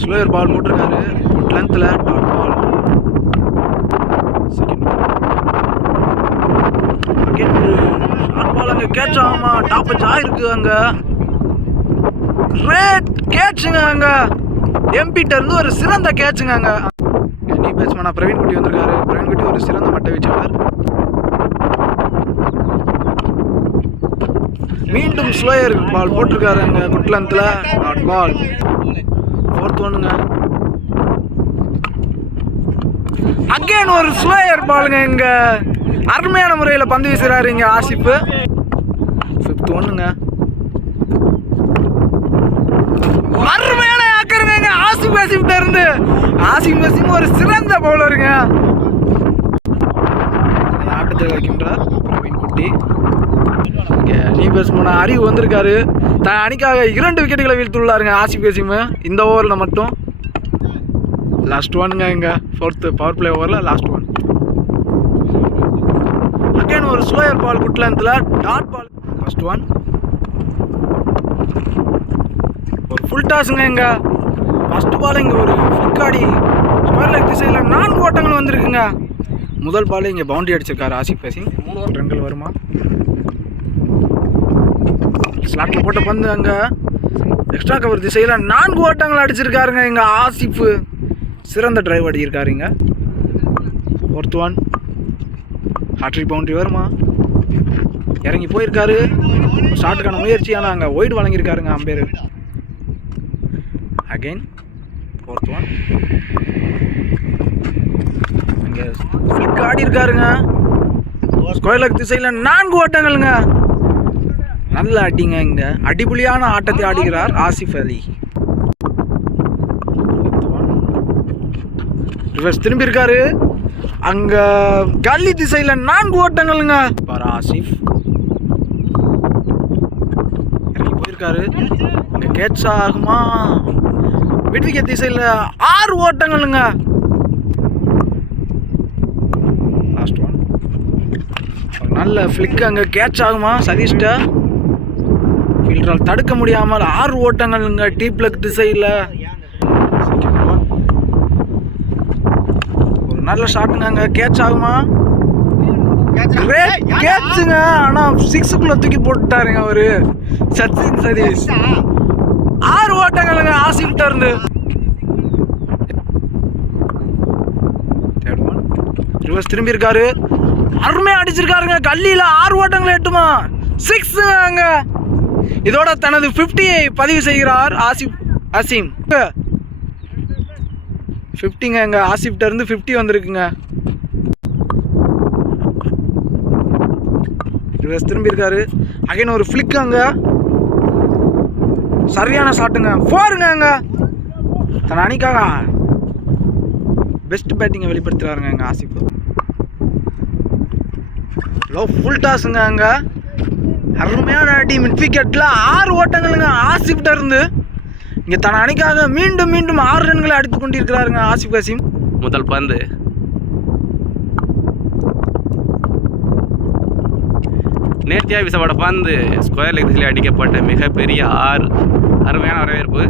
Slower பால் போட்டிருக்காரு. Good லென்த்தில் dot ball. Second again ஒரு ஷார்ட் பால் அங்கே கேட்ச் ஆகுமா? டாப் ஆயிருக்கு அங்கே. கிரேட் கேட்சுங்க அங்கே. எம்பிட்ட இருந்து ஒரு சிறந்த கேட்சுங்க அங்கே. நீ பேட்ஸ்மேனா பிரவீன் குட்டி வந்திருக்காரு. பிரவீன் குட்டி ஒரு சிறந்த மட்டை வீச்சாளர். மீண்டும் ஸ்லோயர் பால் போட்டிருக்காரு அங்கே. குட் லென்த்தில் டாட் பால். ஃபோர்த் ஒன்னுங்க. அகைன் ஒரு ஸ்லோயர் பாலுங்க. இங்க அருமையான முறையில் பந்து வீசுறாரு இங்க ஆசிப். ஃபிஃப்த் ஒன்னுங்க. அருமையான ஆக்கருங்க இங்க ஆசிப் இருந்து. ஆசிப் ஒரு சிறந்த பவுலருங்க. ஆட்டத்தில் வைக்கின்றார் பிரவீன் குட்டி. நீ பேட்ஸ்மேனா அறிவு வந்திருக்காரு. தன் அணிக்காக 2 விக்கெட்டுகளை வீழ்த்துள்ளாருங்க ஆசிப் பேசிம் இந்த ஓவரில் மட்டும். லாஸ்ட் ஒன்னுங்க இங்க. ஃபோர்த்து பவர் பிளே ஓவரில் லாஸ்ட் ஒன். அகைன் ஒரு ஸ்லோயர் பால் குட் லென்த்தில் டாட் பால். First one. ஒரு ஃபுல் டாஸுங்க இங்க. ஃபர்ஸ்ட் பால் இங்கே ஒரு ஃபிளிக் ஆடி ஸ்கொயர் லெக் திசையில் 4 ஓட்டங்கள் வந்திருக்குங்க. முதல் பால் இங்கே பவுண்டரி அடிச்சிருக்காரு ஆசிப் பேசிங். 3 ரன்கள் வருமா? ஸ்லாட்டில் போட்ட பந்து அங்கே எக்ஸ்ட்ரா கவர் திசையில் 4 ஓட்டங்கள் அடிச்சிருக்காருங்க இங்கே ஆசிப். சிறந்த டிரைவ் அடிச்சிருக்காருங்க. Fourth one. ஹாட்ரிக் பவுண்டரி வருமா? இறங்கி போயிருக்காரு. ஷாட்டுக்கான முயற்சி, ஆனால் அங்கே ஒயிட் வழங்கியிருக்காருங்க அம்பேர். Again fourth one. இங்கே ஃபிளிக் ஆடி இருக்காருங்க. ஸ்கொயர் லெக் திசையில் 4 ஓட்டங்களுங்க. நல்ல அடிங்க. இங்க அடிபுலியான ஆட்டத்தை ஆடுகிறார் ஆசிப் அலி. ரிவர்ஸ் திரும்பி இருக்காரு. அங்க கல்லி திசையில 4 ஓட்டங்களுங்க. பாரு ஆசிப் இறங்கி போயிருக்காரு. இங்க கேட்ச் ஆகுமா? விடுவிக்க திசையில 6 ஓட்டங்களுங்க. Last one. நல்ல ஃபிளிக் அங்க கேட்ச் ஆகுமா? சதீஷ்ட ஃபீல்டரால் தடுக்க முடியாமல் 6 ஓட்டங்கள்ங்க டீப் லெக் திசையில். ஒரு நல்ல ஷாட்டுங்க. அங்கே கேட்ச் ஆகுமா? கேட்சுங்க. ஆனால் 6க்குள்ள தூக்கி போட்டுட்டாருங்க அவரு சச்சின் சதீஷ். 6 ஓட்டங்களுங்க ஆசிப்ட இருந்து. ரிவர்ஸ் திரும்பி இருக்காரு. அருமையா அடிச்சிருக்காருங்க. கல்லியில் 6 ஓட்டங்களை எட்டுமா? 6 அங்க. இதோட தனது 50-ஐ பதிவு செய்கிறார் அசீம். 50ங்க அங்க ஆசிப்ட இருந்து 50 வந்திருக்குங்க. ரிவர்ஸ் திரும்பி இருக்காரு. அகைன் ஒரு ஃபிளிக் அங்க. சரியான ஷாட்டுங்க. 4ங்க அங்க. தன் அணிக்காக பெஸ்ட் பேட்டிங்கை வெளிப்படுத்துறாருங்க அங்க ஆசிப். லோ ஃபுல் டாஸுங்க அங்க. அருமையான அடி. மிட் விக்கெட்டில் 6 ஓட்டங்களுங்க ஆசிப்ட இருந்து. இங்கே தன் அணிக்காக மீண்டும் 6 ரன்களை அடித்து கொண்டிருக்கிறாருங்க ஆசிப் கசீம். முதல் பந்து நேர்த்தியாக வீசப்பட்ட பந்து ஸ்கொயர் லெக் திசையில் அடிக்கப்பட்ட மிகப்பெரிய 6. அருமையான வரவேற்பு.